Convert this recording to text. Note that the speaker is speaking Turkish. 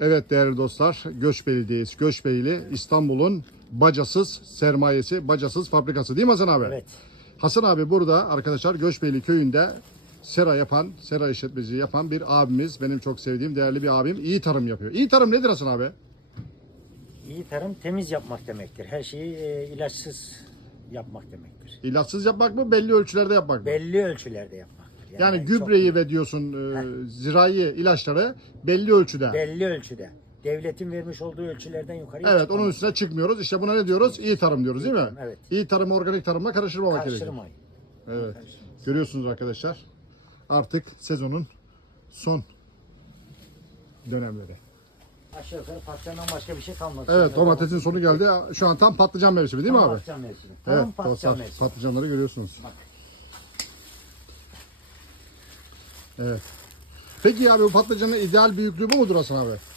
Evet değerli dostlar, Göçbeyli'deyiz. Göçbeyli İstanbul'un bacasız sermayesi, bacasız fabrikası değil mi Hasan abi? Evet. Hasan abi burada arkadaşlar Göçbeyli köyünde sera yapan, sera işletmeciliği yapan bir abimiz. Benim çok sevdiğim değerli bir abim. İyi tarım yapıyor. İyi tarım nedir Hasan abi? İyi tarım temiz yapmak demektir. Her şeyi e, ilaçsız yapmak demektir. İlaçsız yapmak mı, belli ölçülerde yapmak mı? Belli ölçülerde yapmaktır. Yani çok gübreyi ve diyorsun e, zirai ilaçları belli ölçüde. belli ölçüde. Devletin vermiş olduğu ölçülerden yukarı Evet onun üstüne çıkmıyoruz. İşte buna ne diyoruz? İyi tarım diyoruz değil mi? tarım, evet. İyi tarım organik tarımla karıştırmamak gerekiyor. karıştırmayın. Evet. Görüyorsunuz arkadaşlar. Artık sezonun son dönemleri. Aşağı yukarı patlıcandan başka bir şey kalmadı. Evet domatesin sonu geldi. Şu an tam patlıcan mevsimi değil mi Tam abi? Patlıcan mevsimi. Evet Tam patlıcan dostlar mevsimi. patlıcanları görüyorsunuz. Bak. Evet. Peki abi bu patlıcanın ideal büyüklüğü bu mudur Hasan abi?